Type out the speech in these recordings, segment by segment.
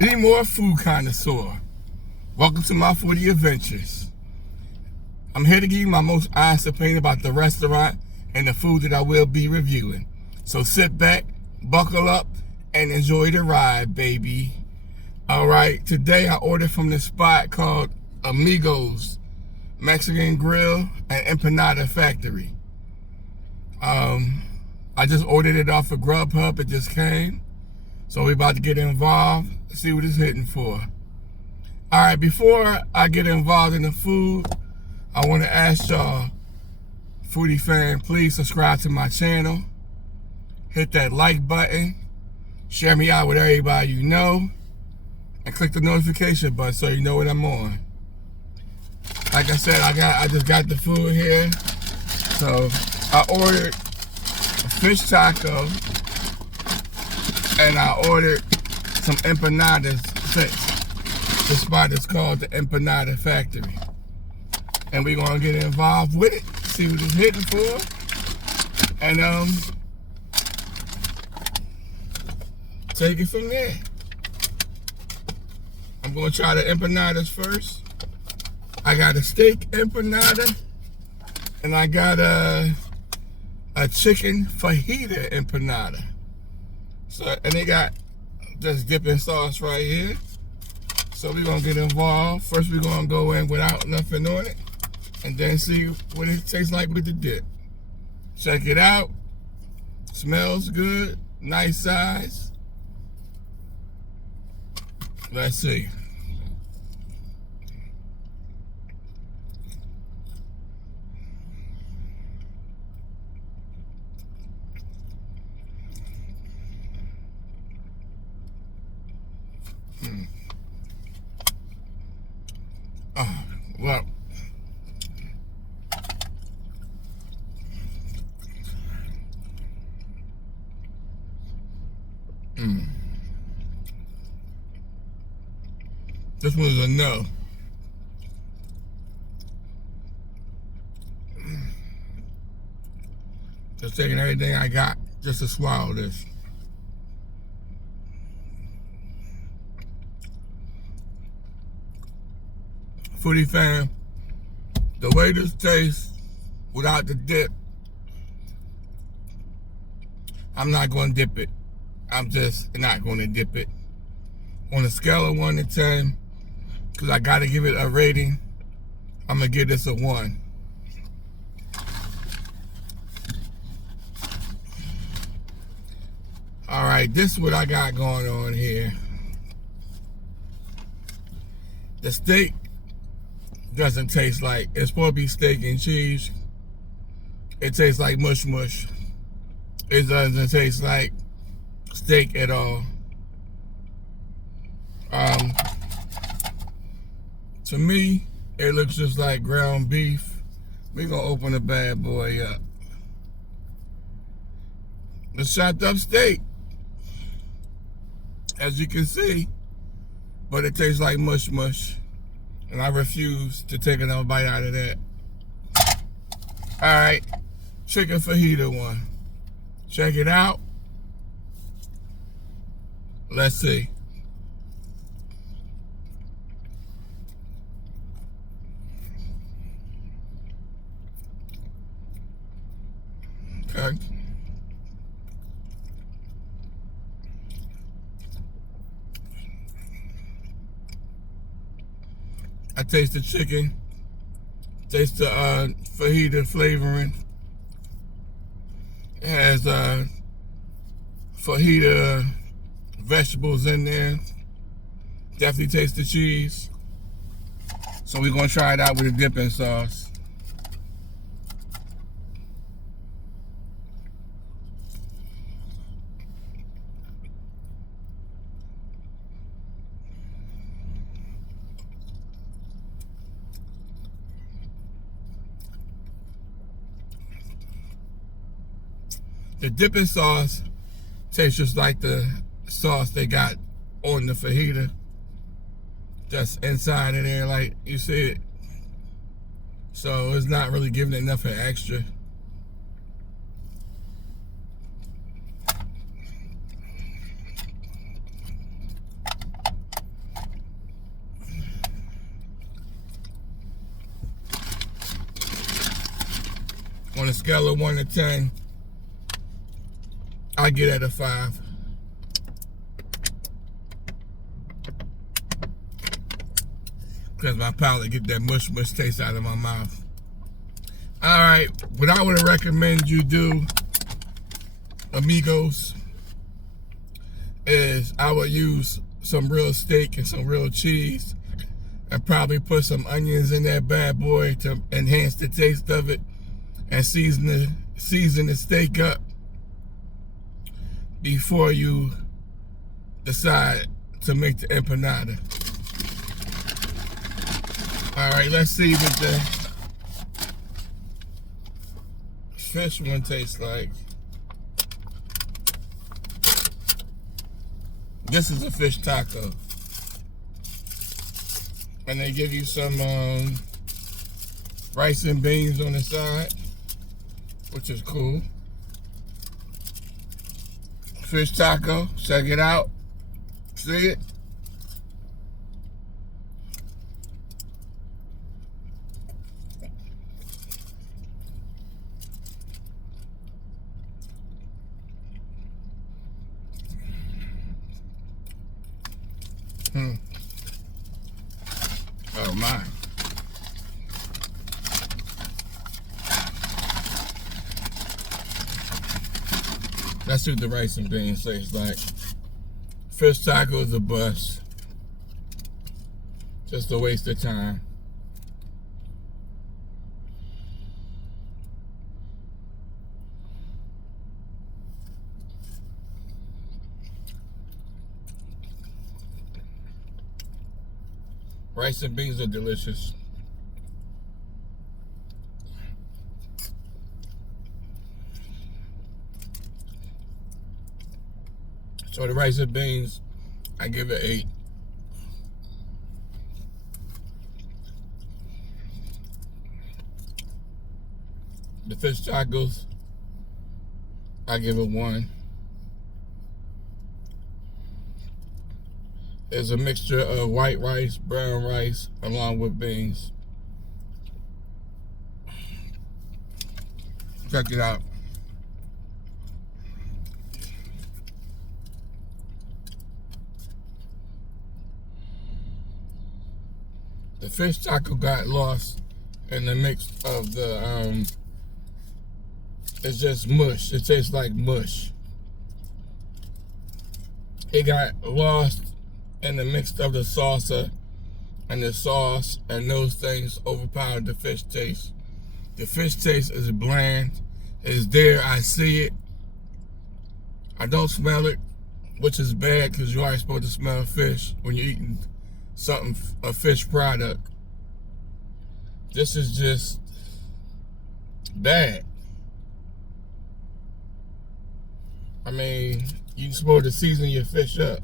Any more food connoisseur? Welcome to my foodie adventures. I'm here to give you my most honest opinion about the restaurant and the food that I will be reviewing. So sit back, buckle up, and enjoy the ride, baby. Alright, today I ordered from this spot called Amigos Mexican Grill and Empanada Factory. I just ordered it off of Grubhub. It just came. So we're about to get involved, see what it's hitting for. All right, before I get involved in the food, I want to ask y'all, foodie fan, please subscribe to my channel. Hit that like button. Share me out with everybody you know. And click the notification button so you know what I'm on. Like I said, I just got the food here. So I ordered a fish taco. And I ordered some empanadas since the spot is called the Empanada Factory. And we're gonna get involved with it, see what it's hitting for. And take it from there. I'm gonna try the empanadas first. I got a steak empanada and I got a chicken fajita empanada. So, and they got this dipping sauce right here. So we're gonna get involved. First we're gonna go in without nothing on it and then see what it tastes like with the dip. Check it out. Smells good, nice size. Let's see. Well, this was a no. Just taking everything I got just to swallow this. Foodie fan, the way this tastes without the dip, I'm not going to dip it. I'm just not going to dip it. On a scale of 1 to 10, because I got to give it a rating, I'm going to give this a 1. All right, this is what I got going on here. The steak doesn't taste like, it's supposed to be steak and cheese. It tastes like mush mush. It doesn't taste like steak at all. To me, it looks just like ground beef. We're gonna open the bad boy up. The chopped up steak, as you can see, but it tastes like mush mush. And I refuse to take another bite out of that. All right, chicken fajita one. Check it out. Let's see. Okay. I taste the chicken, taste the fajita flavoring. It has fajita vegetables in there. Definitely taste the cheese. So we're gonna try it out with a dipping sauce. The dipping sauce tastes just like the sauce they got on the fajita. Just inside of there, like you see it. So it's not really giving it nothing extra. on a scale of 1 to 10, I get at a 5. Because my palate get that mush taste out of my mouth. Alright, what I would recommend you do, amigos, is I would use some real steak and some real cheese and probably put some onions in that bad boy to enhance the taste of it, and season the steak up before you decide to make the empanada. Alright, let's see what the fish one tastes like. This is a fish taco. And they give you some rice and beans on the side, which is cool. Fish taco, check it out. See it? Oh my. Let's see what the rice and beans tastes like. Fish taco is a bust. Just a waste of time. Rice and beans are delicious. So the rice and beans, I give it 8. The fish tacos, I give it 1. It's a mixture of white rice, brown rice, along with beans. Check it out. The fish taco got lost in the mix of the, it's just mush. It tastes like mush. It got lost in the mix of the salsa and the sauce, and those things overpowered the fish taste. The fish taste is bland. It's there, I see it. I don't smell it, which is bad because you're always supposed to smell fish when you're eating something, a fish product. This is just bad. I mean, you're supposed to season your fish up.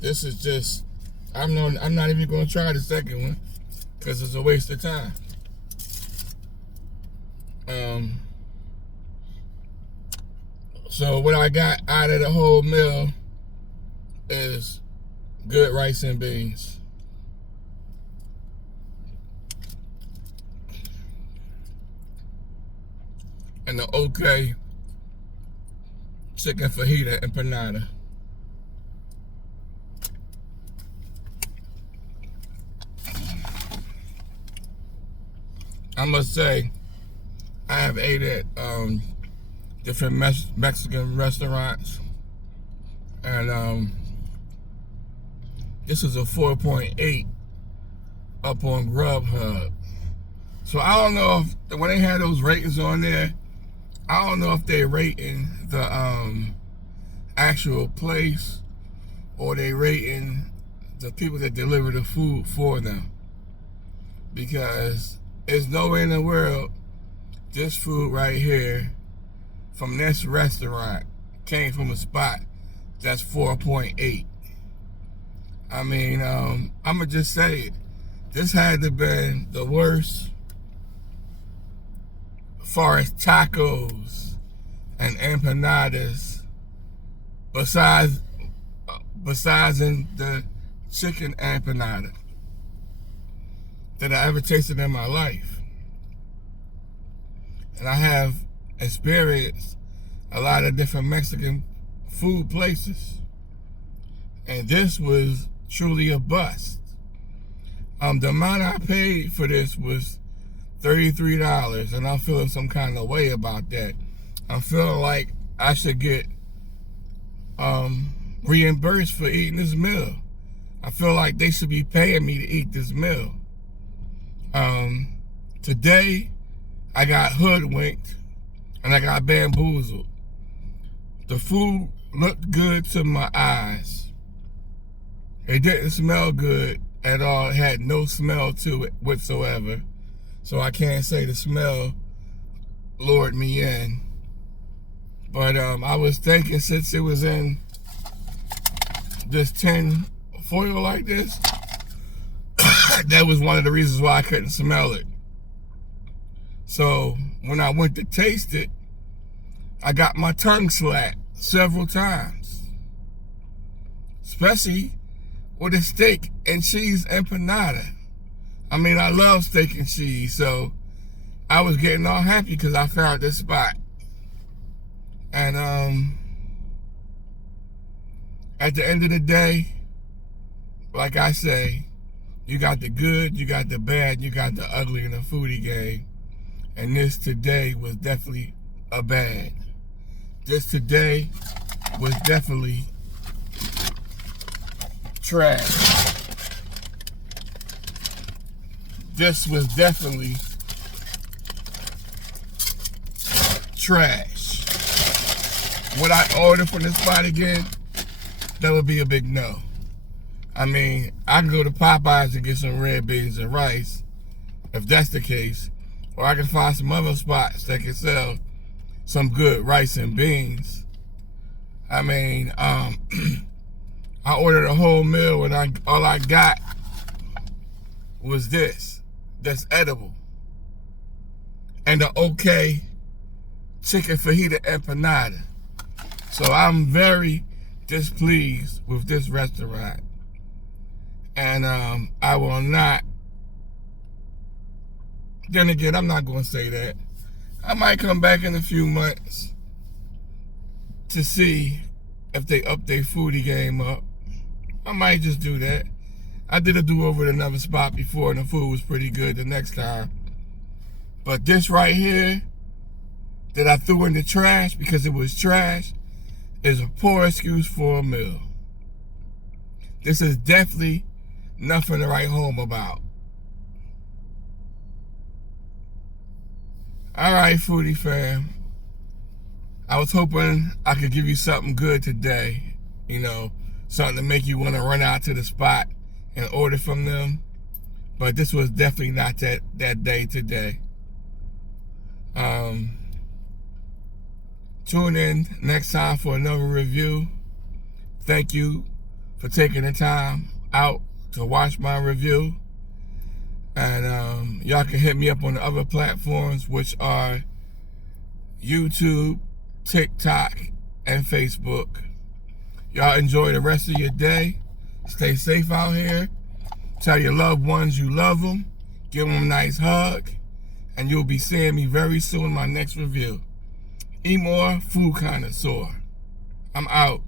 This is just, I'm not even going to try the second one because it's a waste of time. So what I got out of the whole meal is good rice and beans. And the okay chicken fajita empanada. I must say, I have ate at different Mexican restaurants, and this is a 4.8 up on Grubhub. So I don't know if, when they had those ratings on there, I don't know if they're rating the actual place or they rating the people that deliver the food for them. Because there's nowhere in the world this food right here from this restaurant came from a spot that's 4.8. I mean, I'ma just say it. This had to have been the worst as far as tacos and empanadas, besides in the chicken empanada that I ever tasted in my life. and I have experienced a lot of different Mexican food places, and this was truly a bust. The amount I paid for this was $33, and I'm feeling some kind of way about that. I'm feeling like I should get reimbursed for eating this meal. I feel like they should be paying me to eat this meal. Today, I got hoodwinked and I got bamboozled. The food looked good to my eyes. It didn't smell good at all. It had no smell to it whatsoever. So I can't say the smell lured me in. But I was thinking, since it was in this tin foil like this, that was one of the reasons why I couldn't smell it. So when I went to taste it, I got my tongue slapped several times, especially with a steak and cheese empanada. I mean, I love steak and cheese, so I was getting all happy because I found this spot. And at the end of the day, like I say, you got the good, you got the bad, you got the ugly in the foodie game. And this today was definitely a bad. This today was definitely trash. This was definitely trash. Would I order from this spot again? That would be a big no. I mean, I can go to Popeyes and get some red beans and rice, if that's the case. Or I can find some other spots that can sell some good rice and beans. I mean, I ordered a whole meal and all I got was this. That's edible. And the okay chicken fajita empanada. So I'm very displeased with this restaurant. And I will not. Then again, I'm not going to say that. I might come back in a few months to see if they up their foodie game up. I might just do that. I did a do-over at another spot before, and the food was pretty good the next time. But this right here, that I threw in the trash because it was trash, is a poor excuse for a meal. This is definitely nothing to write home about. All right, foodie fam. I was hoping I could give you something good today. You know, something to make you want to run out to the spot and order from them. But this was definitely not that day today. Tune in next time for another review. Thank you for taking the time out to watch my review. And y'all can hit me up on the other platforms, which are YouTube, TikTok, and Facebook. Y'all enjoy the rest of your day. Stay safe out here. Tell your loved ones you love them. Give them a nice hug. And you'll be seeing me very soon in my next review. Eat more, food connoisseur. I'm out.